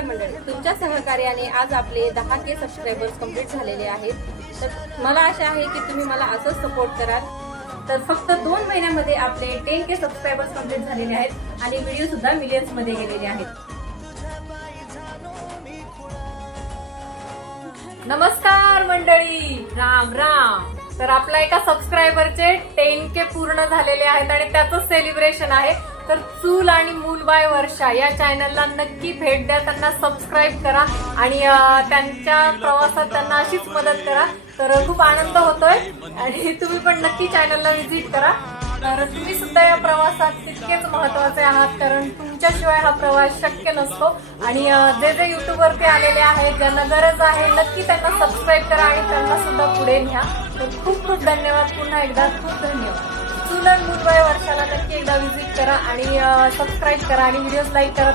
नमस्कार मंडळी, तुमच्या सहकार्याने आज आपले 10K सबस्क्रायबर्स कंप्लीट झालेले आहेत. तर मला आशा आहे की तुम्ही मला असंच सपोर्ट कराल. तर फक्त 2 महिन्यामध्ये आपले 10K सबस्क्रायबर्स कंप्लीट झालेले आहेत आणि व्हिडिओ सुद्धा मिलियन्स मध्ये गेलेले आहेत. नमस्कार मंडळी, राम राम. तर आपल्या एका सबस्क्रायबरचे 10K पूर्ण झालेले आहेत आणि त्याचं सेलिब्रेशन आहे. तर चूल आणि मूलबाय वर्षा या चॅनलला नक्की भेट द्या, त्यांना सबस्क्राईब करा आणि त्यांच्या प्रवासात त्यांना अशीच मदत करा. तर खूप आनंद होतोय आणि तुम्ही पण नक्की चॅनलला व्हिजिट करा. तर तुम्ही सुद्धा या प्रवासात तितकेच महत्वाचे आहात, कारण तुमच्याशिवाय हा प्रवास शक्य नसतो. आणि जे जे युट्यूबवरती आलेले आहेत, ज्यांना गरज आहे, नक्की त्यांना सबस्क्राईब करा आणि त्यांना सुद्धा पुढे न्या. तर खूप खूप धन्यवाद, पुन्हा एकदा खूप धन्यवाद. चूल आणि मूलबाय वर्षाला नक्की एकदा व्हिजिट करा आणि सबस्क्राईब करा आणि व्हिडिओज लाईक करा.